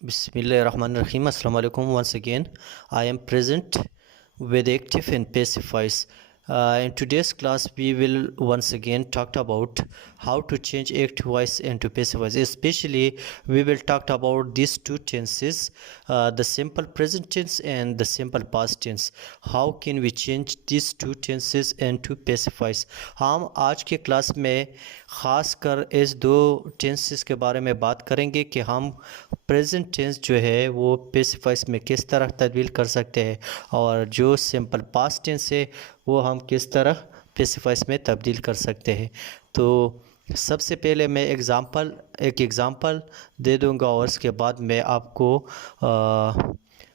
Bismillahirrahmanirrahim. Assalamu alaikum. Once again, I am present with active and passive voice. In today's class, we will once again talk about how to change active voice into passive voice. Especially, we will talk about these two tenses, the simple present tense and the simple past tense. How can we change these two tenses into passive voice? हम आज के class में ख़ास कर इस दो tenses के बारे में बात करेंगे कि हम प्रेजेंट टेंस जो है वो पेसिव वॉइस में किस तरह तब्दील कर सकते हैं और जो सिंपल पास्ट टेंस है वो हम किस तरह पेसिव वॉइस में तब्दील कर सकते हैं। तो सबसे पहले मैं एक एग्ज़ाम्पल दे दूंगा और उसके बाद मैं आपको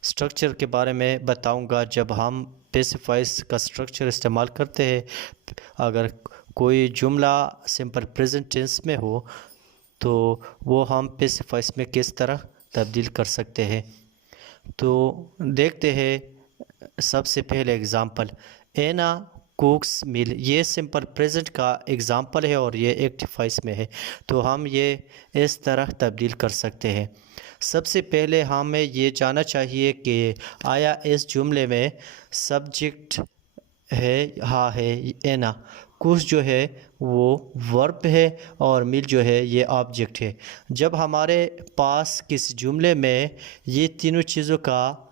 स्ट्रक्चर के बारे में बताऊंगा। जब हम पेसिव वॉइस का स्ट्रक्चर इस्तेमाल करते हैं, अगर कोई जुमला सिंपल प्रेजेंट टेंस में हो तो वो हम पेसिव वॉइस में किस तरह तब्दील कर सकते हैं। तो देखते हैं सबसे पहले एग्ज़ाम्पल, एना कुक्स मील। ये सिंपल प्रेजेंट का एग्ज़ाम्पल है और ये एक्टिव वॉइस में है, तो हम ये इस तरह तब्दील कर सकते हैं। सबसे पहले हमें ये जानना चाहिए कि आया इस जुमले में सब्जेक्ट है, हाँ है एना। कुछ जो है वो वर्ब है और मिल जो है ये ऑब्जेक्ट है। जब हमारे पास किसी जुमले में ये तीनों चीज़ों का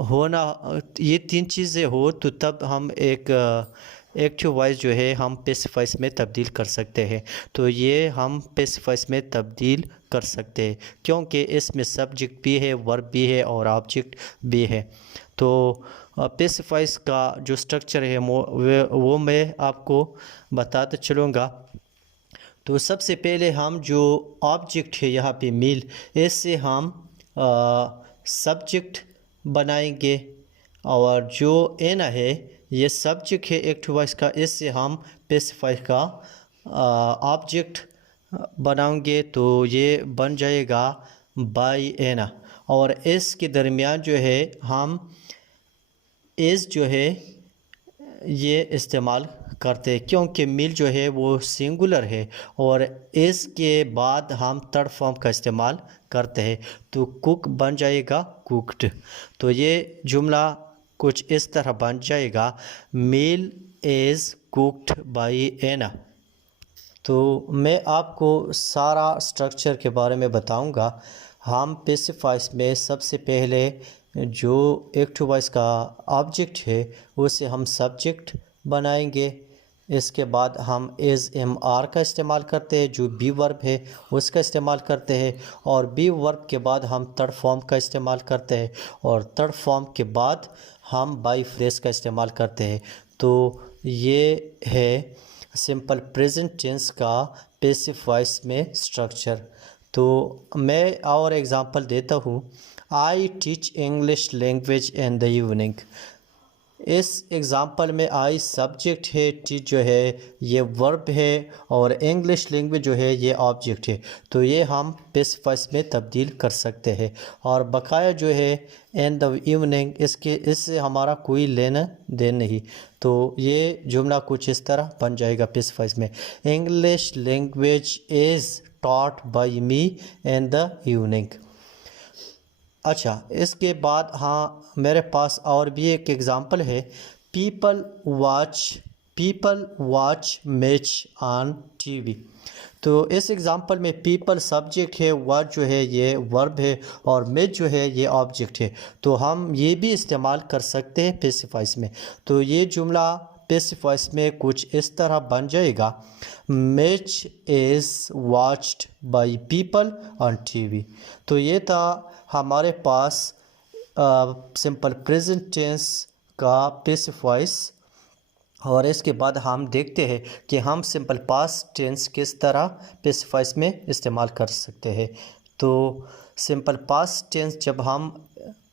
होना, ये तीन चीज़ें हो तो तब हम एक एक्टिव वॉइस जो है हम पेसिव वॉइस में तब्दील कर सकते हैं। तो ये हम पेसिव वॉइस में तब्दील कर सकते हैं क्योंकि इसमें सब्जेक्ट भी है, वर्ब भी है और ऑब्जेक्ट भी है। तो पेसिव वॉइस का जो स्ट्रक्चर है वो मैं आपको बताते चलूँगा। तो सबसे पहले हम जो ऑब्जेक्ट है यहाँ पे मील, इससे हम सब्जेक्ट बनाएंगे और जो एना है ये सब्जेक्ट है एक्टिव वॉइस का, इससे हम पेसिव वॉइस का ऑब्जेक्ट बनाएंगे। तो ये बन जाएगा बाय एना और इसके दरमियान जो है हम इस जो है ये इस्तेमाल करते हैं क्योंकि मिल जो है वो सिंगुलर है और इसके बाद हम थर्ड फॉर्म का इस्तेमाल करते हैं। तो कुक बन जाएगा कुक्ड। तो ये जुमला कुछ इस तरह बन जाएगा, मील इज़ कुक्ड बाय एना। तो मैं आपको सारा स्ट्रक्चर के बारे में बताऊंगा। हम पेसिव वॉइस में सबसे पहले जो एक्टिव वॉइस का ऑब्जेक्ट है उसे हम सब्जेक्ट बनाएंगे। इसके बाद हम इज़ एम आर का इस्तेमाल करते हैं, जो बी वर्ब है उसका इस्तेमाल करते हैं और बी वर्ब के बाद हम थर्ड फॉर्म का इस्तेमाल करते हैं और थर्ड फॉर्म के बाद हम बाई फ्रेज का इस्तेमाल करते हैं। तो ये है सिंपल प्रेजेंट टेंस का पेसिव वॉइस में स्ट्रक्चर। तो मैं और एग्ज़ाम्पल देता हूँ, I teach English language in the evening. इस एग्ज़ाम्पल में आई सब्जेक्ट है, टीच जो है ये वर्ब है और इंग्लिश लैंग्वेज जो है ये ऑब्जेक्ट है। तो ये हम पेसिव वॉइस में तब्दील कर सकते हैं और बकाया जो है इन द इवनिंग, इससे हमारा कोई लेना देन नहीं। तो ये जुमला कुछ इस तरह बन जाएगा पेसिव वॉइस में, English language is taught by me in the evening. अच्छा, इसके बाद हाँ मेरे पास और भी एक एग्ज़ाम्पल है, people watch match on TV. तो इस एग्ज़ाम्पल में पीपल सब्जेक्ट है, वॉच जो है ये वर्ब है और मैच जो है ये ऑब्जेक्ट है। तो हम ये भी इस्तेमाल कर सकते हैं पेसिव वॉइस में। तो ये जुमला पेसिव वॉइस में कुछ इस तरह बन जाएगा, match is watched by people on TV. तो ये था हमारे पास सिंपल प्रेजेंट टेंस का पेसिव वॉइस। और इसके बाद हम देखते हैं कि हम सिंपल पास्ट टेंस किस तरह पेसिव वॉइस में इस्तेमाल कर सकते हैं। तो सिंपल पास्ट टेंस जब हम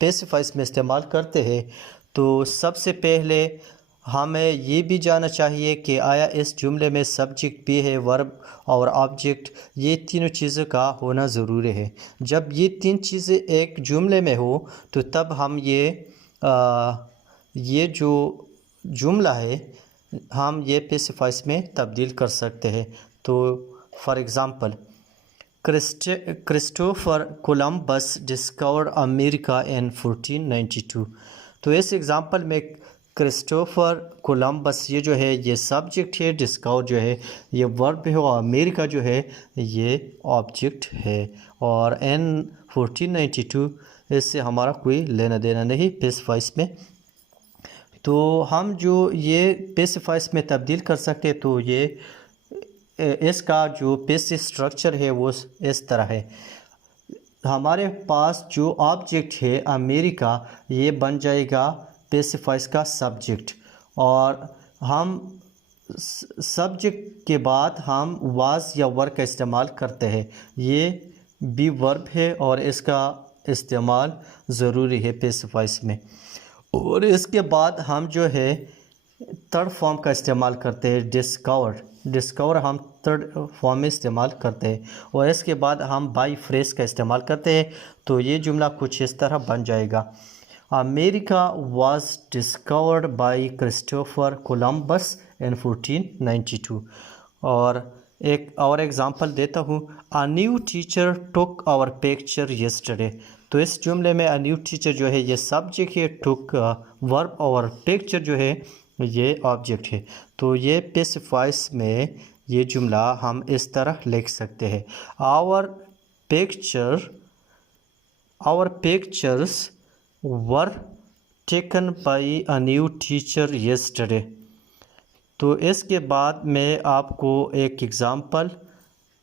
पेसिव वॉइस में इस्तेमाल करते हैं तो सबसे पहले हमें ये भी जानना चाहिए कि आया इस जुमले में सब्जेक्ट भी है, वर्ब और ऑब्जेक्ट, ये तीनों चीज़ों का होना ज़रूरी है। जब ये तीन चीज़ें एक जुमले में हो तो तब हम ये जो जुमला है हम ये पेसिव वॉइस में तब्दील कर सकते हैं। तो for example, Christopher Columbus discovered America in 1492। तो इस एग्ज़ाम्पल में क्रिस्टोफर कोलंबस ये जो है ये सब्जेक्ट है, डिस्कवर जो है ये वर्ब है और अमेरिका जो है ये ऑब्जेक्ट है। और इन 1492 इससे हमारा कोई लेना देना नहीं पेसिफाइस में। तो हम जो ये पेसिफाइस में तब्दील कर सकते हैं, तो ये इसका जो पेसिव स्ट्रक्चर है वो इस तरह है। हमारे पास जो ऑब्जेक्ट है अमेरिका, ये बन जाएगा पेसिफाइस का सब्जेक्ट, और हम सब्जेक्ट के बाद हम वाज या वर का इस्तेमाल करते हैं। ये भी वर्ब है और इसका इस्तेमाल ज़रूरी है पेसिफाइस में। और इसके बाद हम जो है थर्ड फॉर्म का इस्तेमाल करते हैं, डिस्कवर हम थर्ड फॉर्म में इस्तेमाल करते हैं। और इसके बाद हम बाई फ्रेज का इस्तेमाल करते हैं। तो ये जुमला कुछ इस तरह बन जाएगा, America was discovered by Christopher Columbus in 1492। और एक और एग्ज़ाम्पल देता हूँ, a new teacher took our picture yesterday. तो इस जुमले में अ न्यू टीचर जो है ये सब्जेक्ट है, टुक वर्ब और पिक्चर जो है ये ऑब्जेक्ट है। तो ये पेसिफाइस में ये जुमला हम इस तरह लिख सकते हैं, our pictures were taken by a new teacher yesterday. तो इसके बाद मैं आपको एक एग्ज़ाम्पल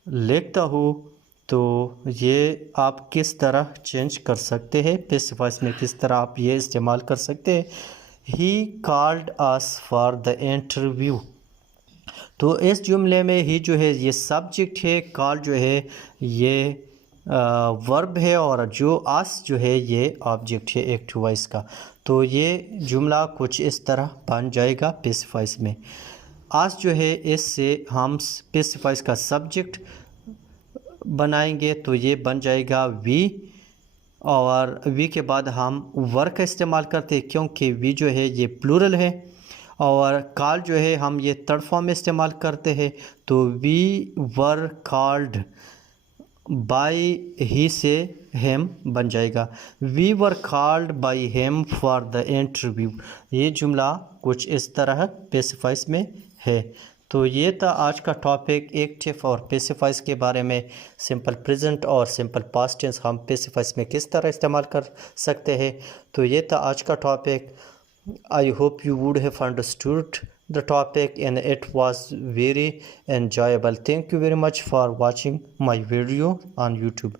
लिखता हूँ, तो ये आप किस तरह चेंज कर सकते हैं, पेसिफाइस में किस तरह आप ये इस्तेमाल कर सकते हैं। He called us for the interview. तो इस जुमले में ही जो है ये सब्जेक्ट है, कॉल जो है ये वर्ब है, और जो आस जो है ये ऑब्जेक्ट है एक्टिव वॉइस का। तो ये जुमला कुछ इस तरह बन जाएगा पेसिफाइस में। आस जो है इससे हम पेसिफाइस का सब्जेक्ट बनाएंगे, तो ये बन जाएगा वी, और वी के बाद हम वर का इस्तेमाल करते हैं क्योंकि वी जो है ये प्लूरल है। और कॉल जो है हम ये थर्ड फॉर्म में इस्तेमाल करते हैं, तो वी वर कॉल्ड बाई ही से हेम बन जाएगा, we were called by him for the interview. ये जुमला कुछ इस तरह पेसिफाइस में है। तो ये था आज का टॉपिक, एक्टिव और पेसिफाइस के बारे में। सिंपल प्रेजेंट और सिंपल पास्ट टेंस हम पेसिफाइस में किस तरह इस्तेमाल कर सकते हैं। तो ये था आज का topic. I hope you would have understood the topic and it was very enjoyable. Thank you very much for watching my video on YouTube.